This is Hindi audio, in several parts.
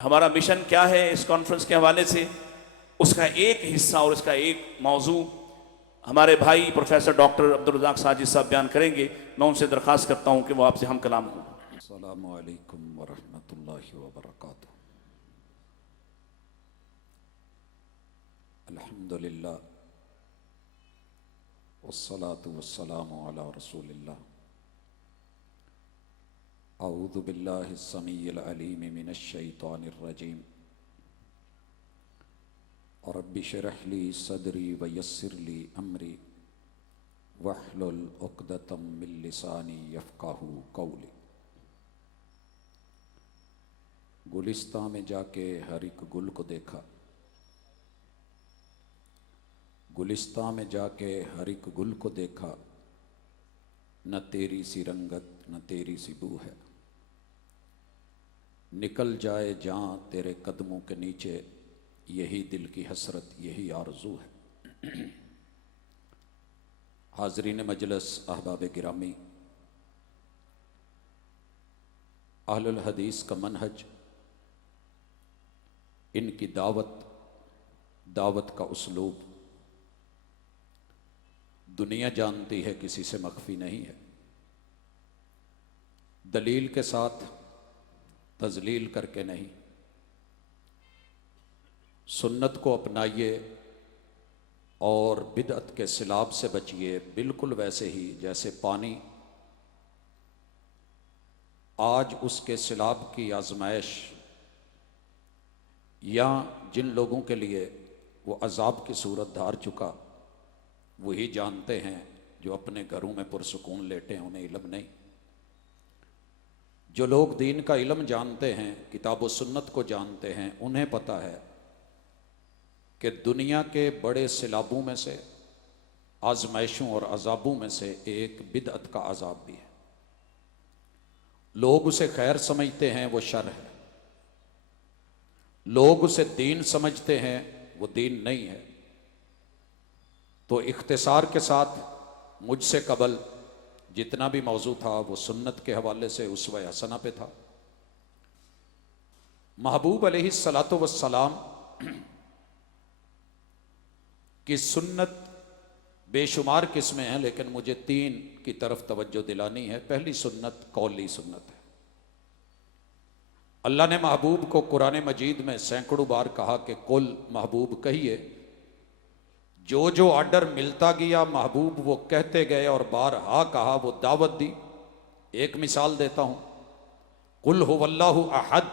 हमारा मिशन क्या है इस कॉन्फ्रेंस के हवाले से, उसका एक हिस्सा और उसका एक मौजू हमारे भाई प्रोफेसर डॉक्टर अब्दुल रज़ाक साजिद साहब बयान करेंगे। मैं उनसे दरख्वास्त करता हूं कि वो आपसे हम कलाम हों। अस्सलामु अलैकुम वरहमतुल्लाहि वबरकातुहू। अल्हम्दुलिल्लाह वस्सलातु वस्सलामु अला रसूलिल्लाह। अऊज़ु बिल्लाहि स्समीइल अलीम मिनश शैतानिर रजीम। रब्बि इश्रह ली सदरी व यस्सिर ली अमरी वहलुल उक़दतम मिन लिसानी यफ़क़हू क़ौली। गुलिस्तां में जाके हर एक गुल को देखा, गुलिस्तां में जाके हर एक गुल को देखा, न तेरी सी रंगत न तेरी सी बू है। निकल जाए जान तेरे कदमों के नीचे, यही दिल की हसरत यही आरज़ू है। हाज़रीन मजलिस, अहबाब गिरामी, अहलुल हदीस का मनहज, इनकी दावत का उसलूब दुनिया जानती है, किसी से मख्फी नहीं है। दलील के साथ तज़लील करके नहीं, सुन्नत को अपनाइए और बिदअत के सिलाब से बचिए। बिल्कुल वैसे ही जैसे पानी आज उसके सिलाब की आजमाइश, या जिन लोगों के लिए वो अजाब की सूरत धार चुका, वही जानते हैं जो अपने घरों में पुरसुकून लेटे हैं, उन्हें इल्म नहीं। जो लोग दीन का इल्म जानते हैं, किताब व सुन्नत को जानते हैं, उन्हें पता है कि दुनिया के बड़े सिलाबों में से, आजमाइशों और अजाबों में से एक बिदअत का अजाब भी है। लोग उसे खैर समझते हैं, वो शर है। लोग उसे दीन समझते हैं, वो दीन नहीं है। तो इख्तिसार के साथ मुझसे कबल जितना भी मौजू था वो सुन्नत के हवाले से उसवे हसना पे था। महबूब अलैहिस्सलातु वस्सलाम की सुन्नत बेशुमार किस्में हैं, लेकिन मुझे तीन की तरफ तवज्जो दिलानी है। पहली सुन्नत कौली सुन्नत है। अल्लाह ने महबूब को कुरान मजीद में सैकड़ों बार कहा कि कुल, महबूब कहिए। जो जो आर्डर मिलता गया महबूब वो कहते गए और बारहा कहा, वो दावत दी। एक मिसाल देता हूं, कुल हुवल्लाहु अहद।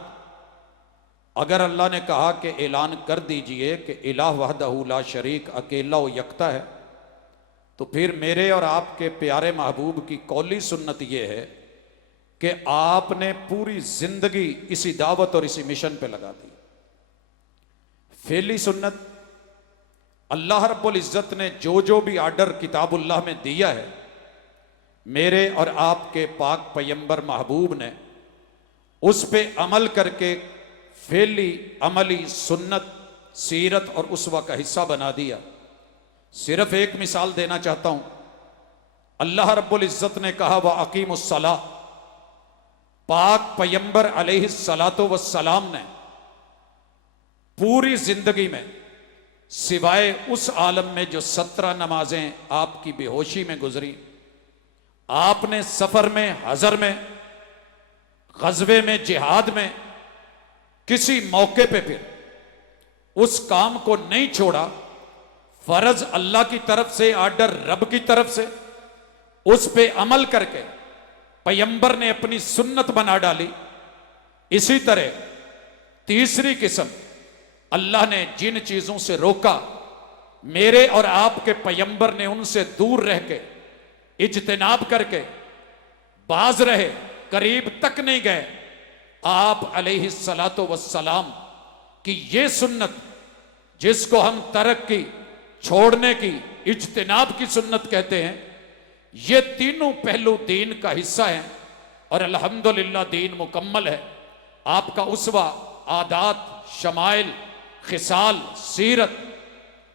अगर अल्लाह ने कहा कि ऐलान कर दीजिए कि इलाह वहदहू ला शरीक, अकेला व यकता है, तो फिर मेरे और आपके प्यारे महबूब की कौली सुन्नत ये है कि आपने पूरी जिंदगी इसी दावत और इसी मिशन पे लगा दी। फेली सुन्नत, अल्लाह रब्बुल इज्जत ने जो जो भी आर्डर किताबुल्लाह में दिया है, मेरे और आपके पाक पैगंबर महबूब ने उस पे अमल करके फेली अमली सुन्नत, सीरत और उसवा का हिस्सा बना दिया। सिर्फ एक मिसाल देना चाहता हूं। अल्लाह रब्बुल इज्जत ने कहा व अकीमुस्सलाह, पाक पैगंबर अलैहिस्सलातु वस्सलाम ने पूरी जिंदगी में सिवाय उस आलम में जो 17 नमाजें आपकी बेहोशी में गुजरी, आपने सफर में, हजर में, गजवे में, जिहाद में, किसी मौके पे फिर उस काम को नहीं छोड़ा। फर्ज अल्लाह की तरफ से, आर्डर रब की तरफ से, उस पे अमल करके पैगंबर ने अपनी सुन्नत बना डाली। इसी तरह तीसरी किस्म, अल्लाह ने जिन चीजों से रोका, मेरे और आपके पैगंबर ने उनसे दूर रह के, इज्तिनाब करके बाज रहे, करीब तक नहीं गए। आप अलैहिस्सलातु वस्सलाम की ये सुन्नत, जिसको हम तरक की, छोड़ने की, इज्तिनाब की सुन्नत कहते हैं, ये तीनों पहलू दीन का हिस्सा है। और अल्हम्दुलिल्लाह दीन मुकम्मल है। आपका उसवा, आदात, शमाइल, खिसाल, सीरत।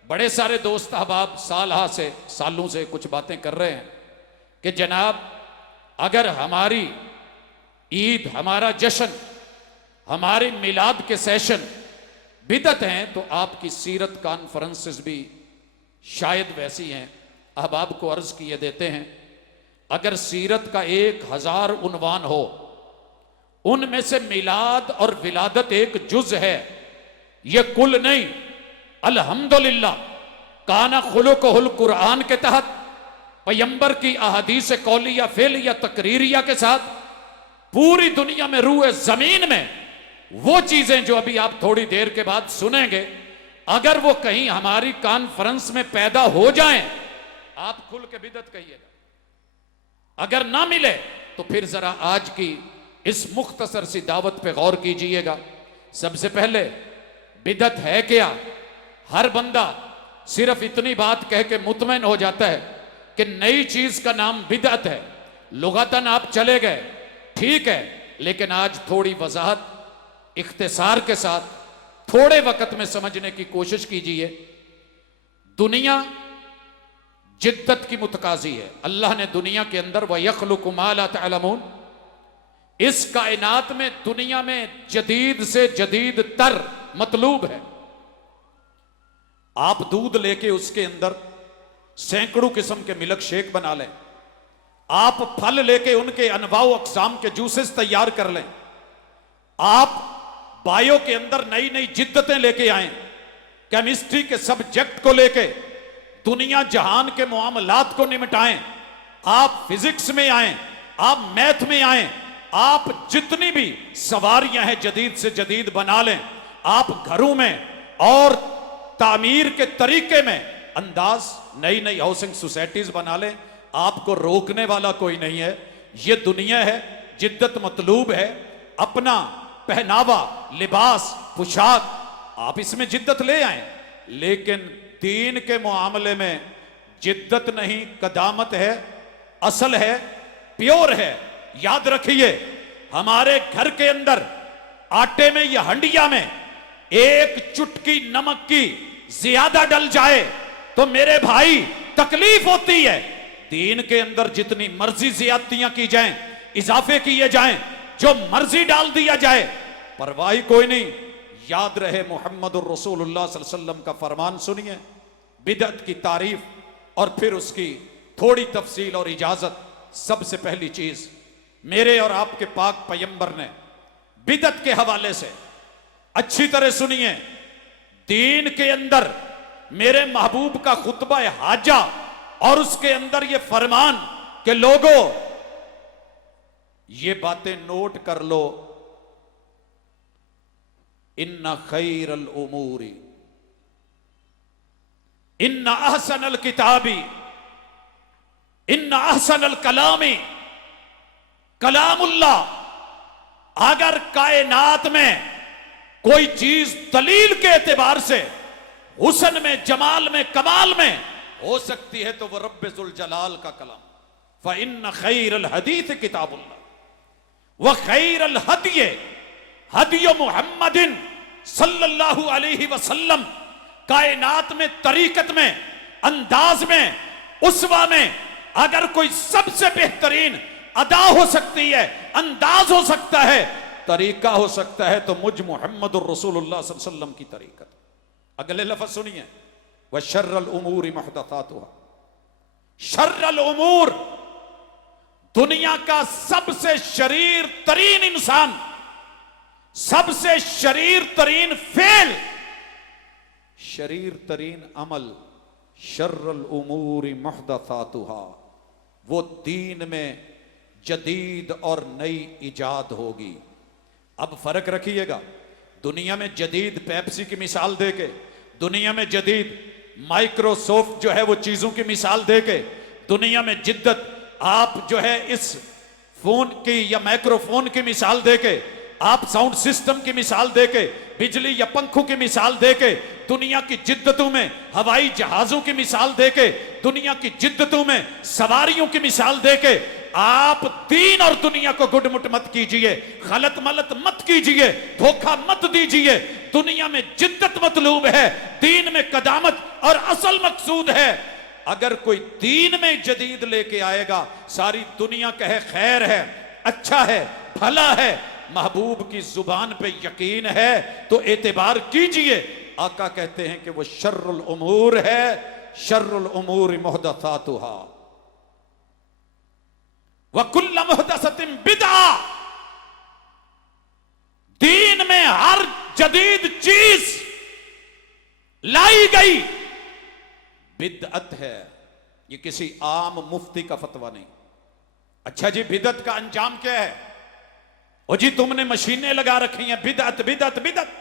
बड़े सारे दोस्त अहबाब सालों से कुछ बातें कर रहे हैं कि जनाब, अगर हमारी ईद, हमारा जश्न, हमारे मिलाद के सेशन बिदत हैं, तो आपकी सीरत कॉन्फ्रेंसेस भी शायद वैसी हैं। अब आपको अर्ज किए देते हैं, अगर सीरत का 1000 उन्वान हो, उनमें से मिलाद और विलादत एक जुज है, ये कुल नहीं। अल्हम्दुलिल्लाह काना खुलुकुहुल कुरान के तहत पैगंबर की अहादीस कौलिया फेलिया तकरीरिया के साथ पूरी दुनिया में रूए जमीन में वो चीजें जो अभी आप थोड़ी देर के बाद सुनेंगे, अगर वो कहीं हमारी कॉन्फ्रेंस में पैदा हो जाएं, आप खुल के बिदत कहिएगा। अगर ना मिले तो फिर जरा आज की इस मुख्तसर सी दावत पे गौर कीजिएगा। सबसे पहले बिदत है क्या? हर बंदा सिर्फ इतनी बात कह के मुतमैन हो जाता है कि नई चीज का नाम बिदअत है। लुगतन आप चले गए, ठीक है, लेकिन आज थोड़ी वजाहत इख्तिसार के साथ थोड़े वक्त में समझने की कोशिश कीजिए। दुनिया जिद्दत की मुतकाजी है। अल्लाह ने दुनिया के अंदर व यखलुकु मा ला तअलमून, इस कायनात में दुनिया में जदीद से जदीद तर मतलूब है। आप दूध लेके उसके अंदर सैकड़ों किस्म के मिल्क शेक बना लें, आप फल लेके उनके अनवाउ अक़साम के जूसेस तैयार कर लें, आप बायो के अंदर नई नई जिद्दतें लेके आए, केमिस्ट्री के सब्जेक्ट को लेके दुनिया जहान के मामलात को निपटाएं, आप फिजिक्स में आए, आप मैथ में आए, आप जितनी भी सवारियां हैं जदीद से जदीद बना लें, आप घरों में और तामीर के तरीके में अंदाज नई नई हाउसिंग सोसाइटीज बना लें, आपको रोकने वाला कोई नहीं है। ये दुनिया है, जिद्दत मतलूब है। अपना पहनावा, लिबास, पोशाक, आप इसमें जिद्दत ले आए, लेकिन दीन के मामले में जिद्दत नहीं, कदामत है, असल है, प्योर है। याद रखिए, हमारे घर के अंदर आटे में या हंडिया में एक चुटकी नमक की ज्यादा डल जाए तो मेरे भाई तकलीफ होती है। दीन के अंदर जितनी मर्जी ज्यादतियां की जाएं, इजाफे किए जाएं, जो मर्जी डाल दिया जाए, परवाह कोई नहीं। याद रहे मोहम्मदुर रसूलुल्लाह सल्लल्लाहु अलैहि वसल्लम का फरमान सुनिए, बिदअत की तारीफ और फिर उसकी थोड़ी तफसील और इजाजत। सबसे पहली चीज, मेरे और आपके पाक पैगंबर ने बिदअत के हवाले से अच्छी तरह सुनिए। दीन के अंदर मेरे महबूब का खुतबा हाजा और उसके अंदर ये फरमान कि लोगों ये बातें नोट कर लो, इन्ना खैरल उमूरी इन्ना अहसनल किताबी इन्ना अहसनल कलामी कलामुल्लाह। अगर कायनात में कोई चीज दलील के एतबार से हुस्न में, जमाल में, कमाल में हो सकती है तो वह रब्बे जुल जलाल का कलाम। फ़इन्न खैरल हदीस किताबुल्लाह व खैरल हदिये हदिय मुहम्मदिन सल्लल्लाहु अलैहि वसल्लम। कायनात में, तरीकत में, अंदाज में, उस्वा में अगर कोई सबसे बेहतरीन अदा हो सकती है, अंदाज हो सकता है, तरीका हो सकता है, तो मुझ मुहम्मदुर रसूलुल्लाह सल्लल्लाहु अलैहि वसल्लम की तरीकत। अगले लफ्ज सुनिए, व शर्रल उमूरी मुहदसातुहा। शर्रल उमूर, दुनिया का सबसे शरीर तरीन इंसान, सबसे शरीर तरीन फेल, शरीर तरीन अमल, शर्रल उमूरी मुहदसातुहा, वो दीन में जदीद और नई इजाद होगी। अब फर्क रखिएगा, दुनिया में जदीद पेप्सी की मिसाल देके, दुनिया में जदीद माइक्रोसॉफ्ट जो है वो चीजों की मिसाल देके, दुनिया में जिद्दत आप जो है इस फोन की या माइक्रोफोन की मिसाल देके, आप साउंड सिस्टम की मिसाल देके, बिजली या पंखों की मिसाल देके, दुनिया की जिद्दतों में हवाई जहाजों की मिसाल देके, दुनिया की जिद्दतों में सवारियों की मिसाल देके, आप दीन और दुनिया को गुडमुट मत कीजिए, गलत मलत मत कीजिए, धोखा मत दीजिए। दुनिया में जिद्दत मतलूब है, दीन में कदामत और असल मकसूद है। अगर कोई दीन में जदीद लेके आएगा, सारी दुनिया कहे खैर है, अच्छा है, भला है, महबूब की जुबान पे यकीन है तो एतबार कीजिए। आका कहते हैं कि वो शर्रुल उमूर है, शर्रुल उमूर मुहदसातुहा व कुल्लु मुहदसतिन बिदअ। दीन में हर जदीद चीज लाई गई बिदअत है। ये किसी आम मुफ्ती का फतवा नहीं। अच्छा जी, बिदअत का अंजाम क्या है? ओ जी, तुमने मशीनें लगा रखी हैं, बिदअत बिदअत बिदअत।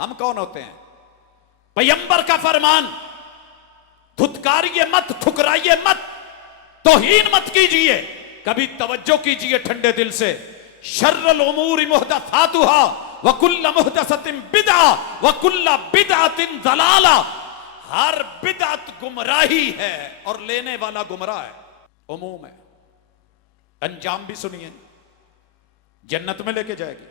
हम कौन होते हैं? पैगंबर का फरमान, धुतकारिए मत, ठुकराइए मत, तौहीन मत कीजिए। कभी तवज्जो कीजिए ठंडे दिल से। शर्रुल उमूरि मुहदसातुहा व कुल्लु मुहदसतिन बिदअ व कुल्लु बिदअतिन दलाला। हर बिदअत गुमराही है और लेने वाला गुमराह है। उमूम है। अंजाम भी सुनिए, जन्नत में लेके जाएगी।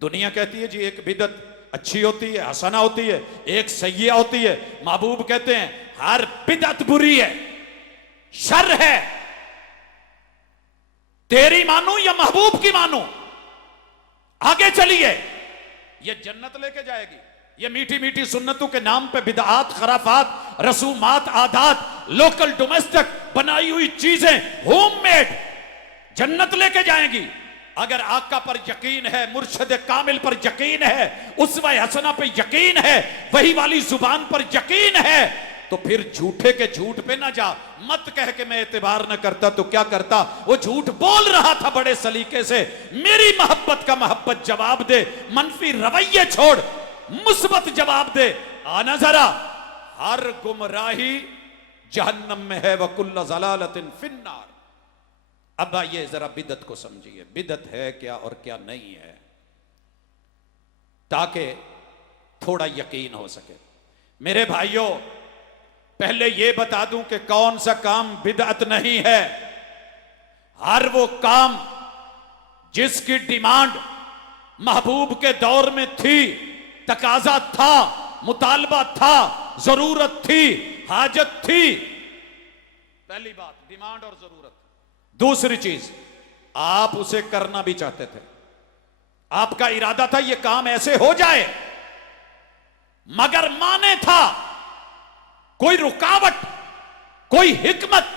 दुनिया कहती है जी एक बिदअत अच्छी होती है, हसना होती है, एक सय्या होती है। महबूब कहते हैं हर बिदअत बुरी है, शर है। तेरी मानो या महबूब की मानो, आगे चलिए, ये जन्नत लेके जाएगी। ये मीठी मीठी सुन्नतों के नाम पे बिदआत, खराफात, रसूमात, आदात, लोकल डोमेस्टिक बनाई हुई चीजें, होममेड, जन्नत लेके जाएंगी। अगर आका पर यकीन है, मुर्शद कामिल पर यकीन है, उसवा हसना पे यकीन है, वही वाली जुबान पर यकीन है, तो फिर झूठे के झूठ पे ना जा। मत कह के मैं एतबार न करता तो क्या करता। वो झूठ बोल रहा था बड़े सलीके से। मेरी मोहब्बत का मोहब्बत जवाब दे, मनफी रवैये छोड़, मुस्बत जवाब दे। आना जरा, हर गुमराही जहन्नम में है, वकुल्ल ज़लालतिन फिन्नार। अब आइए जरा बिदअत को समझिए, बिदअत है क्या और क्या नहीं है, ताकि थोड़ा यकीन हो सके। मेरे भाइयों, पहले यह बता दूं कि कौन सा काम बिदअत नहीं है। हर वो काम जिसकी डिमांड महबूब के दौर में थी, तकाजा था, मुतालबा था, जरूरत थी, हाजत थी। पहली बात डिमांड और जरूरत। दूसरी चीज, आप उसे करना भी चाहते थे, आपका इरादा था यह काम ऐसे हो जाए, मगर माने था कोई रुकावट, कोई हिकमत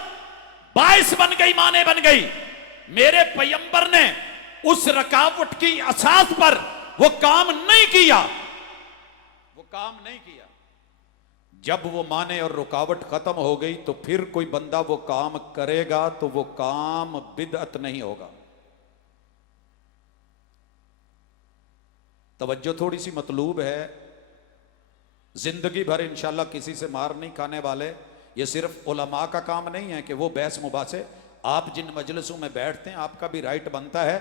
बाइस बन गई, माने बन गई। मेरे पैगंबर ने उस रुकावट की असास पर वो काम नहीं किया, वो काम नहीं किया। जब वो माने और रुकावट खत्म हो गई तो फिर कोई बंदा वो काम करेगा तो वो काम बिदअत नहीं होगा। तवज्जो थोड़ी सी मतलूब है। जिंदगी भर इंशाल्लाह किसी से मार नहीं खाने वाले। ये सिर्फ उलमा का काम नहीं है कि वो बहस मुबासे। आप जिन मजलिसों में बैठते हैं, आपका भी राइट बनता है,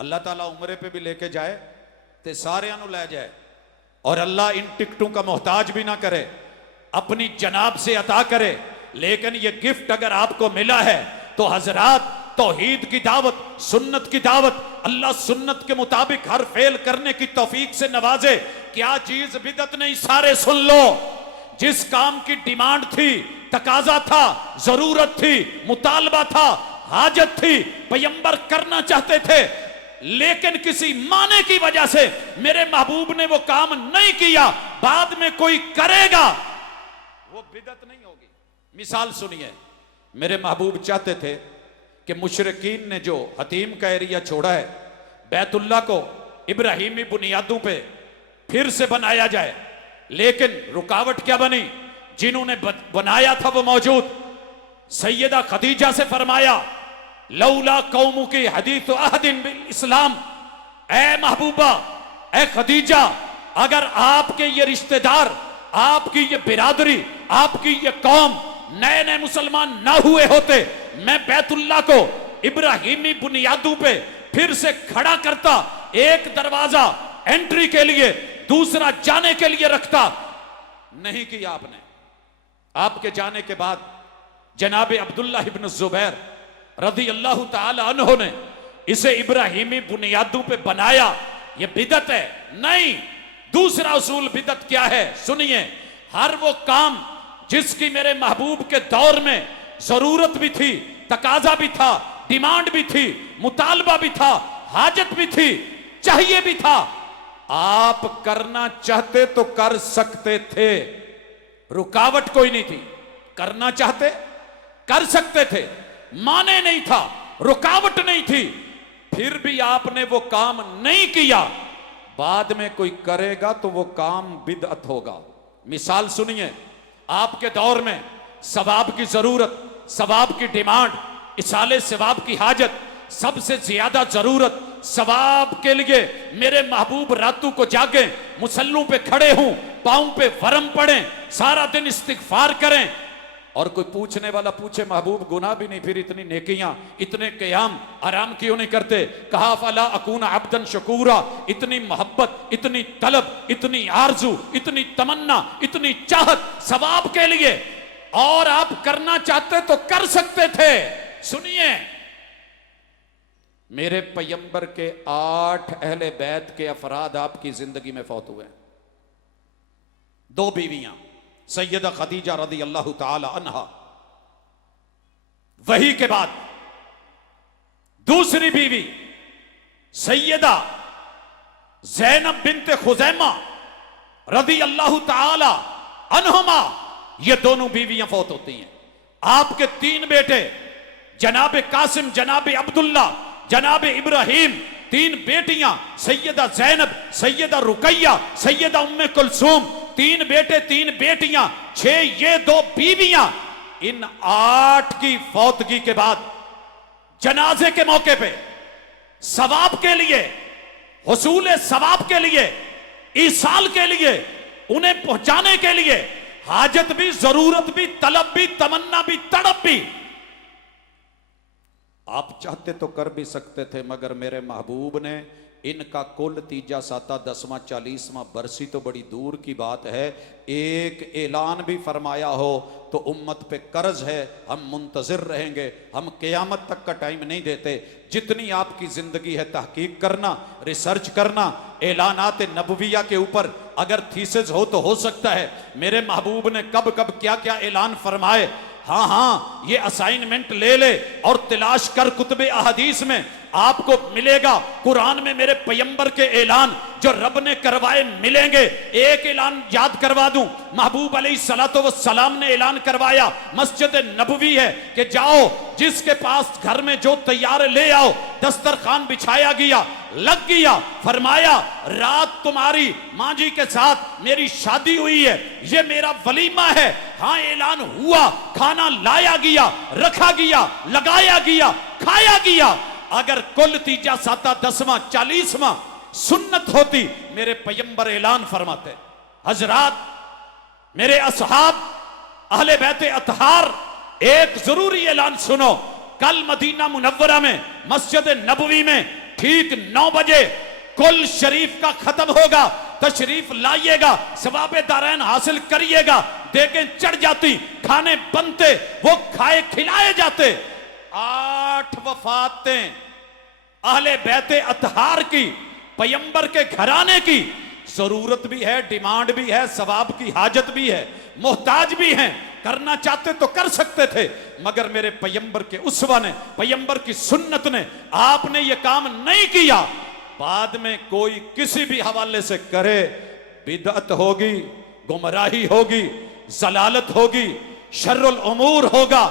अल्लाह ताला उम्रे पे भी लेके जाए तो सारे नु ले जाए, और अल्लाह इन टिकटों का मोहताज भी ना करे, अपनी जनाब से अता करे। लेकिन ये गिफ्ट अगर आपको मिला है तो हजरात, तौहीद की दावत, सुन्नत की दावत, अल्लाह सुन्नत के मुताबिक हर फेल करने की तौफीक से नवाजे। क्या चीज बिदअत नहीं, सारे सुन लो। जिस काम की डिमांड थी, तकाजा था, जरूरत थी, मुतालबा था, हाजत थी, पैगंबर करना चाहते थे, लेकिन किसी माने की वजह से मेरे महबूब ने वो काम नहीं किया, बाद में कोई करेगा, वो बिदअत नहीं होगी। मिसाल सुनिए, मेरे महबूब चाहते थे कि मुशरिकीन ने जो हतीम का एरिया छोड़ा है, बैतुल्लाह को इब्राहिमी बुनियादों पे फिर से बनाया जाए। लेकिन रुकावट क्या बनी? जिन्होंने बनाया था वो मौजूद। सैयदा खदीजा से फरमाया, लौला कौमु की हदीस अहदिन बिल इस्लाम, ए महबूबा, ए खदीजा, अगर आपके ये रिश्तेदार, आपकी ये बिरादरी, आपकी ये कौम नए नए मुसलमान ना हुए होते, मैं बैतुल्लाह को इब्राहिमी बुनियादों पे फिर से खड़ा करता। एक दरवाजा एंट्री के लिए, दूसरा जाने के लिए रखता। नहीं किया आपने। आपके जाने के बाद जनाब अब्दुल्लाह इब्न जुबैर रज़ी अल्लाह ताला अन्हु ने इसे इब्राहिमी बुनियादों पे बनाया। ये बिदअत है? नहीं। दूसरा उसूल बिदअत क्या है सुनिए। हर वो काम जिसकी मेरे महबूब के दौर में जरूरत भी थी, तकाजा भी था, डिमांड भी थी, मुतालबा भी था, हाजत भी थी, चाहिए भी था। आप करना चाहते तो कर सकते थे, रुकावट कोई नहीं थी। करना चाहते कर सकते थे, माने नहीं था, रुकावट नहीं थी, फिर भी आपने वो काम नहीं किया। बाद में कोई करेगा तो वो काम बिदअत होगा। मिसाल सुनिए, आपके दौर में सवाब की जरूरत, सवाब की डिमांड, इसाले सवाब की हाजत, सबसे ज्यादा जरूरत सवाब के लिए मेरे महबूब रातों को जागे, मुसल्लों पे खड़े हों, पांव पे वरम पड़े, सारा दिन इस्तिगफार करें। और कोई पूछने वाला पूछे महबूब गुनाह भी नहीं, फिर इतनी नेकियां, इतने कयाम आराम क्यों नहीं करते? कहा फला अकून अब्दन शकूरा, इतनी मोहब्बत, इतनी तलब, इतनी आरजू, इतनी तमन्ना, इतनी चाहत सवाब के लिए, और आप करना चाहते तो कर सकते थे। सुनिए, मेरे पैगंबर के 8 अहले बैत के अफराद आपकी जिंदगी में फौत हुए। 2 बीवियां, सैयदा खदीजा रदी अल्लाह ताला अन्हा, वही के बाद दूसरी बीवी सैयदा ज़ैनब बिन्ते खुज़ैमा रदी अल्लाह ताला अन्हुमा, ये दोनों बीवियां फौत होती हैं। आपके 3 बेटे जनाब कासिम, जनाब अब्दुल्ला, जनाब इब्राहिम, 3 बेटियां सैयदा ज़ैनब, सैयदा रुकैया, सैयदा उम्मे कुलसूम, 3 बेटे 3 बेटियां, 6 ये 2 बीवियां। इन 8 की फौतगी के बाद जनाजे के मौके पे सवाब के लिए, हुसूल सवाब के लिए, ईसाल के लिए, उन्हें पहुंचाने के लिए हाजत भी, जरूरत भी, तलब भी, तमन्ना भी, तड़प भी, आप चाहते तो कर भी सकते थे, मगर मेरे महबूब ने इनका कुल तीजा साता 10वां 40वां बरसी तो बड़ी दूर की बात है, एक ऐलान भी फरमाया हो तो उम्मत पे कर्ज है, हम मुंतजिर रहेंगे, हम क़यामत तक का टाइम नहीं देते। जितनी आपकी जिंदगी है तहकीक करना, रिसर्च करना, ऐलानात नबविया के ऊपर अगर थीसिस हो तो हो सकता है मेरे महबूब ने कब कब क्या क्या ऐलान फरमाए। हाँ हाँ, ये असाइनमेंट ले ले और तलाश कर कुतुब अहदीस में, आपको मिलेगा कुरान में मेरे पैगंबर के ऐलान जो रब ने करवाए मिलेंगे। एक ऐलान याद करवा दूं, महबूब अलैहिस्सलातु वस्सलाम ने ऐलान करवाया, मस्जिद नबवी है कि जाओ जिसके पास घर में जो तैयार ले आओ, दस्तरखान बिछाया गया, लग गया, फरमाया रात तुम्हारी मां जी के साथ मेरी शादी हुई है, ये मेरा वलीमा है। हाँ, ऐलान हुआ, खाना लाया गया, रखा गया, लगाया गया, खाया गया। अगर कुल तीजा साता 10वां 40वां सुन्नत होती, मेरे पैगंबर ऐलान फरमाते, हजरात मेरे असहाब अहले बैते अतहार, एक जरूरी ऐलान सुनो, कल मदीना मुनव्वरा में मस्जिद नबवी में ठीक 9 बजे कुल शरीफ का खत्म होगा, तशरीफ लाइएगा, सवाबे दारैन हासिल करिएगा। देखें चढ़ जाती, खाने बनते, वो खाए खिलाए जाते। 8 वफातें अहले बैते अतहार की, पैगंबर के घराने की, जरूरत भी है, डिमांड भी है, सवाब की हाजत भी है, मोहताज भी हैं। करना चाहते तो कर सकते थे, मगर मेरे पैगंबर के उसवा ने, पैगंबर की सुन्नत ने, आपने ये काम नहीं किया। बाद में कोई किसी भी हवाले से करे, बिदअत होगी, गुमराही होगी, जलालत होगी, शर्रुल उमूर होगा,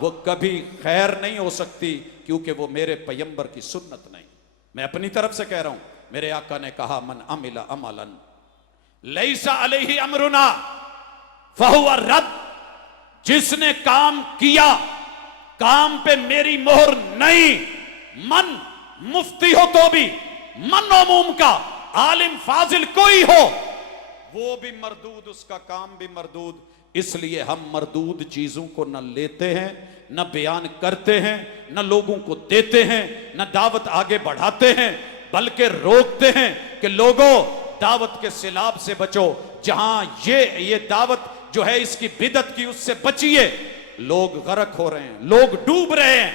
वो कभी खैर नहीं हो सकती, क्योंकि वो मेरे पैगंबर की सुन्नत नहीं। मैं अपनी तरफ से कह रहा हूं, मेरे आका ने कहा मन अमिला अमलन लैसा अलैहि अमरुना फहुवा रद्द, जिसने काम किया, काम पे मेरी मोहर नहीं, मन मुफ्ती हो तो भी, मन उमूम का आलिम फाजिल कोई हो, वो भी मरदूद, उसका काम भी मरदूद। इसलिए हम मरदूद चीजों को न लेते हैं, न बयान करते हैं, न लोगों को देते हैं, न दावत आगे बढ़ाते हैं, बल्कि रोकते हैं कि लोगों दावत के सिलाब से बचो, जहां ये दावत जो है इसकी बिदत की, उससे बचिए। लोग गरक हो रहे हैं, लोग डूब रहे हैं,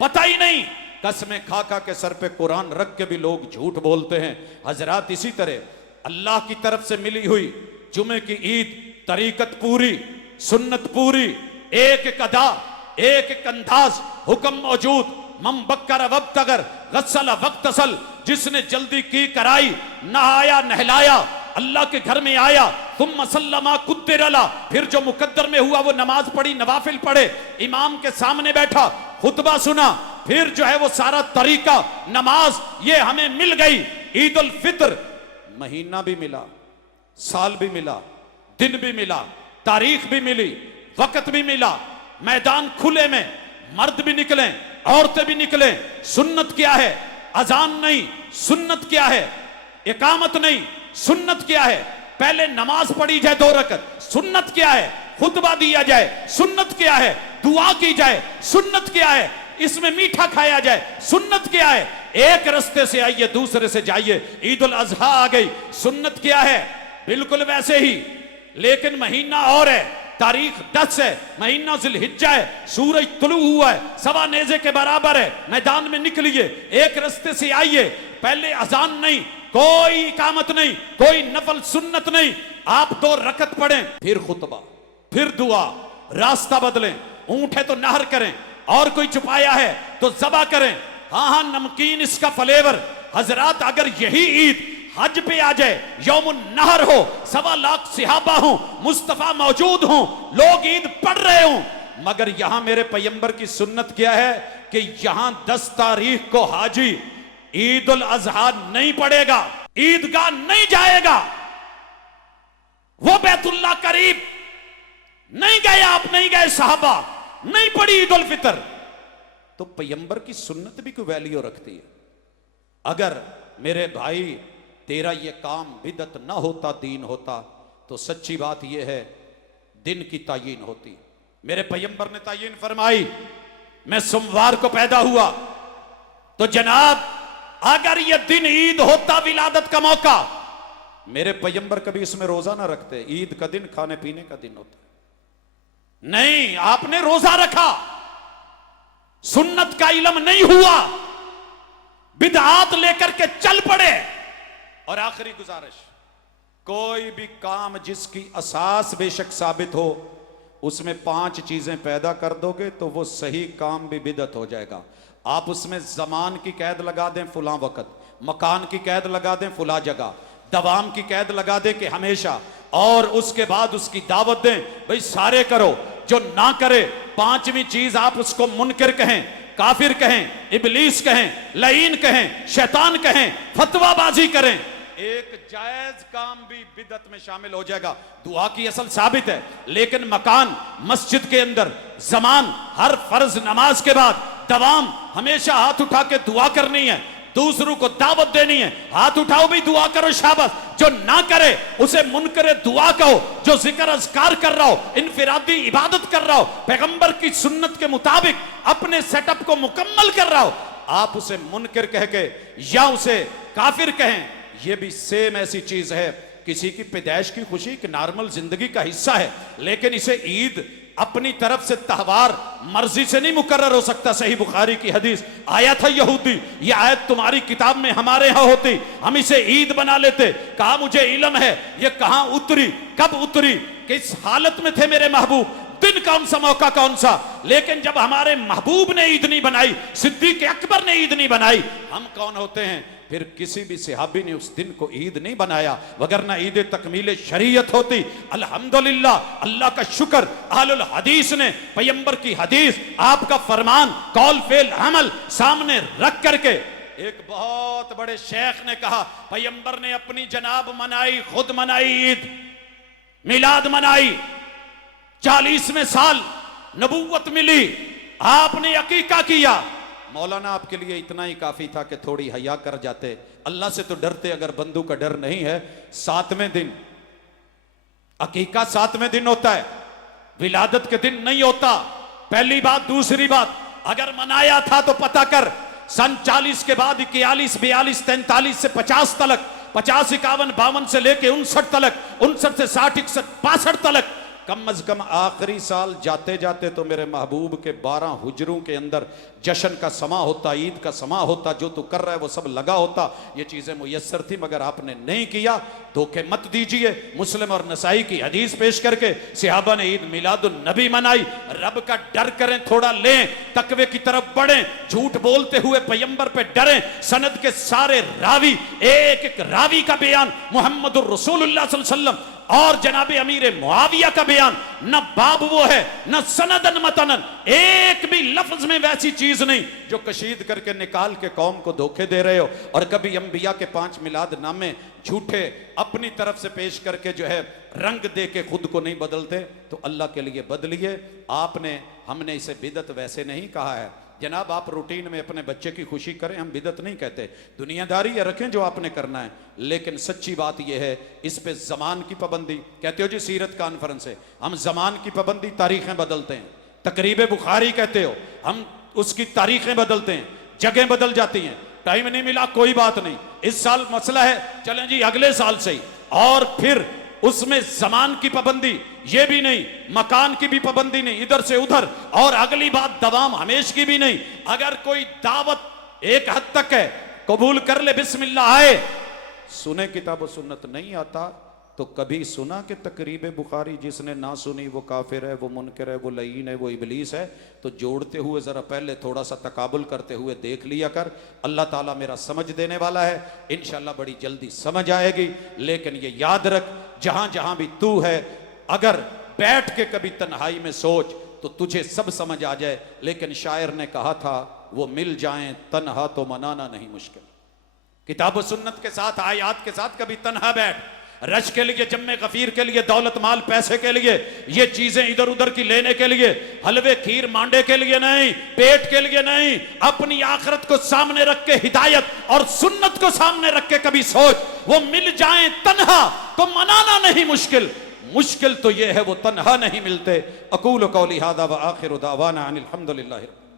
पता ही नहीं, कसमें खा खा के सर पे कुरान रख के भी लोग झूठ बोलते हैं। हजरात, इसी तरह अल्लाह की तरफ से मिली हुई जुमे की ईद, तरीकत पूरी, सुन्नत पूरी, एक एक अदा, एक एक अंदाज, हुक्म मौजूद, मम बक्कर वब्तगर गस्सल वक्तसल, जिसने जल्दी की कराई, नहाया नहलाया, अल्लाह के घर में आया, तुम मसल्लमा कुद्दिरला, फिर जो मुकद्दर में हुआ वो नमाज पढ़ी, नवाफिल पढ़े, इमाम के सामने बैठा, खुतबा सुना, फिर जो है वो सारा तरीका नमाज ये हमें मिल गई। ईद उल फित्र महीना भी मिला, साल भी मिला, दिन भी मिला, तारीख भी मिली, वक्त भी मिला, मैदान खुले में मर्द भी निकले, औरतें भी निकले। सुन्नत क्या है? अजान नहीं। सुन्नत क्या है? इकामत नहीं। सुन्नत क्या है? पहले नमाज पढ़ी जाए 2 रकत। सुन्नत क्या है? खुतबा दिया जाए। सुन्नत क्या है? दुआ की जाए। सुन्नत क्या है? इसमें मीठा खाया जाए। सुन्नत क्या है? एक रास्ते से आइए दूसरे से जाइए। ईद उल अजहा आ गई। सुन्नत क्या है? बिल्कुल वैसे ही, लेकिन महीना और है, तारीख 10 है, महीना जिलहिज्जा है, सूरज तुलू हुआ है, सवा नेजे के बराबर है, मैदान में निकलिए, एक रास्ते से आइए। पहले अजान नहीं, कोई इकामत नहीं, कोई नफल सुन्नत नहीं, आप 2 रकत पढ़ें, फिर खुतबा, फिर दुआ, रास्ता बदलें, ऊंट है तो नहर करें, और कोई छुपाया है तो जबा करें। हाँ, नमकीन इसका फ्लेवर। हजरात, अगर यही ईद हज पे आ जाए, यौमुन नहर हो, 1.25 लाख सिहाबा हो, मुस्तफा मौजूद हो, लोग ईद पढ़ रहे हो, मगर यहां मेरे पैगंबर की सुन्नत क्या है कि यहां 10 तारीख को हाजी ईद उल अजहा नहीं पढ़ेगा, ईदगाह नहीं जाएगा, वो बैतुल्लाह करीब नहीं गए, आप नहीं गए, साहबा नहीं पढ़ी ईद उल फितर, तो पैगंबर की सुन्नत भी कोई वैल्यू रखती है। अगर मेरे भाई तेरा ये काम बिदत ना होता, दीन होता, तो सच्ची बात यह है दिन की तायीन होती। मेरे पैगंबर ने तायीन फरमाई, मैं सोमवार को पैदा हुआ, तो जनाब अगर ये दिन ईद होता, विलादत का मौका, मेरे पैगंबर कभी इसमें रोजा ना रखते। ईद का दिन खाने पीने का दिन होता है, नहीं, आपने रोजा रखा, सुन्नत का इल्म नहीं हुआ, बिदआत लेकर के चल पड़े। और आखिरी गुजारिश, कोई भी काम जिसकी असास बेशक साबित हो, उसमें 5 चीजें पैदा कर दोगे तो वो सही काम भी बिदअत हो जाएगा। आप उसमें जमान की कैद लगा दें फुला वक्त, मकान की कैद लगा दें फुला जगह, दवाम की कैद लगा दें कि हमेशा, और उसके बाद उसकी दावत दें भाई सारे करो, जो ना करे 5वीं चीज आप उसको मुनकर कहें, काफिर कहें, इबलीस कहें, लईन कहें, शैतान कहें, फतवाबाजी करें, एक जायज काम भी बिदअत में शामिल हो जाएगा। दुआ की असल साबित है, लेकिन मकान, मस्जिद के अंदर, जमान, हर फर्ज नमाज के बाद दवाम हमेशा हाथ उठा के दुआ करनी है, दूसरों को दावत देनी है, हाथ उठाओ भी दुआ करो, शाबाश। जो ना करे उसे मुनकरे दुआ कहो, जो जिक्र अज़कार कर रहा हो, इनफिरादी इबादत कर रहा हो, पैगंबर की सुन्नत के मुताबिक अपने सेटअप को मुकम्मल कर रहा हो, आप उसे मुनकर कह के या उसे काफिर कहें, यह भी सेम ऐसी चीज है। किसी की पैदाइश की खुशी एक नॉर्मल जिंदगी का हिस्सा है, लेकिन इसे ईद अपनी तरफ से तहवार मर्जी से नहीं मुकर्रर हो सकता। सही बुखारी की हदीस, आया था यहूदी, ये आयत तुम्हारी किताब में हमारे यहां होती, हम इसे ईद बना लेते। कहा मुझे इल्म है ये कहां उतरी, कब उतरी, किस हालत में थे मेरे महबूब, दिन कौन सा, मौका कौन सा, लेकिन जब हमारे महबूब ने ईद नहीं बनाई, सिद्दीक अकबर ने ईद नहीं बनाई, हम कौन होते हैं? फिर किसी भी सहाबी ने उस दिन को ईद नहीं बनाया, वगरना ईद तकमील शरीयत होती। अल्हम्दुलिल्लाह, अल्लाह का शुक्र, अहलुल हदीस ने पैगंबर की हदीस, आपका फरमान, कौल फेल अमल सामने रख करके, एक बहुत बड़े शेख ने कहा पैगंबर ने अपनी जनाब मनाई, खुद मनाई, ईद मिलाद मनाई, 40वें साल नबूवत मिली, आपने अकीका किया। मौलाना आपके लिए इतना ही काफी था कि थोड़ी हया कर जाते, अल्लाह से तो डरते अगर बंदू का डर नहीं है। 7वें दिन अकीका 7वें दिन होता है, विलादत के दिन नहीं होता। पहली बात। दूसरी बात, अगर मनाया था तो पता कर, सन 40 के बाद 41, 42, 43 से 50 तलक, 50, 51, 52 से लेके 59 तलक, 59 से 60, 61, 65 तलक कम अज कम आखिरी साल जाते जाते तो मेरे महबूब के 12 हुजरों के अंदर जश्न का समा होता, ईद का समा होता, जो तू कर रहा है वो सब लगा होता। ये चीजें मुयस्सर थी मगर आपने नहीं किया। धोखे मत दीजिए। मुस्लिम और नसाई की हदीस पेश करके सहाबा ने ईद मिलादुन नबी मनाई। रब का डर करें, थोड़ा लें, तकवे की तरफ बढ़ें, झूठ बोलते हुए पैगंबर पे डरें। सनद के सारे रावी, एक एक रावी का बयान मुहम्मदुर रसूलुल्लाह सल्लल्लाहु अलैहि वसल्लम और जनाबे अमीर मुआविया का बयान, न बाब वो है न सनदन मतनन, एक भी लफ्ज में वैसी चीज नहीं जो कशीद करके निकाल के कौम को धोखे दे रहे हो। और कभी अंबिया के 5 मिलाद नामे झूठे अपनी तरफ से पेश करके जो है रंग दे के खुद को नहीं बदलते, तो अल्लाह के लिए बदलिए। आपने, हमने इसे बिदत वैसे नहीं कहा है जनाब। आप रूटीन में अपने बच्चे की खुशी करें, हम बिदत नहीं कहते। दुनियादारी ये रखें जो आपने करना है, लेकिन सच्ची बात यह है इस पे जमान की पाबंदी। कहते हो जी सीरत कॉन्फ्रेंस है, हम जमान की पाबंदी, तारीखें बदलते हैं। तकरीब बुखारी कहते हो, हम उसकी तारीखें बदलते हैं, जगह बदल जाती हैं। टाइम नहीं मिला कोई बात नहीं, इस साल मसला है, चलें जी अगले साल से ही। और फिर उसमें जमान की पाबंदी ये भी नहीं, मकान की भी पाबंदी नहीं, इधर से उधर। और अगली बात दवाम हमेश की भी नहीं। अगर कोई दावत एक हद तक है, कबूल कर ले, बिस्मिल्लाह आए। सुने किताब व सुन्नत नहीं आता तो कभी सुना कि तकरीब बुखारी जिसने ना सुनी वो काफिर है, वो मुनकर है, वो लईन है, वो इबलीस है। तो जोड़ते हुए जरा पहले थोड़ा सा तकाबुल करते हुए देख लिया कर। अल्लाह ताला मेरा समझ देने वाला है, इंशाल्लाह बड़ी जल्दी समझ आएगी। लेकिन ये याद रख, जहां जहां भी तू है, अगर बैठ के कभी तन्हाई में सोच तो तुझे सब समझ आ जाए। लेकिन शायर ने कहा था, वो मिल जाएं तन्हा तो मनाना नहीं मुश्किल। किताब सुन्नत के साथ, आयात के साथ कभी तन्हा बैठ। रश के लिए, जम्मे गफीर के लिए, दौलत माल पैसे के लिए, ये चीजें इधर उधर की लेने के लिए, हलवे खीर मांडे के लिए नहीं, पेट के लिए नहीं, अपनी आखिरत को सामने रख के, हिदायत और सुन्नत को सामने रख के कभी सोच। वो मिल जाएं तन्हा तो मनाना नहीं मुश्किल, मुश्किल तो ये है वो तन्हा नहीं मिलते। अकूल कौली हादा व आखिर दावाना अनिल हम्दुलिल्लाह।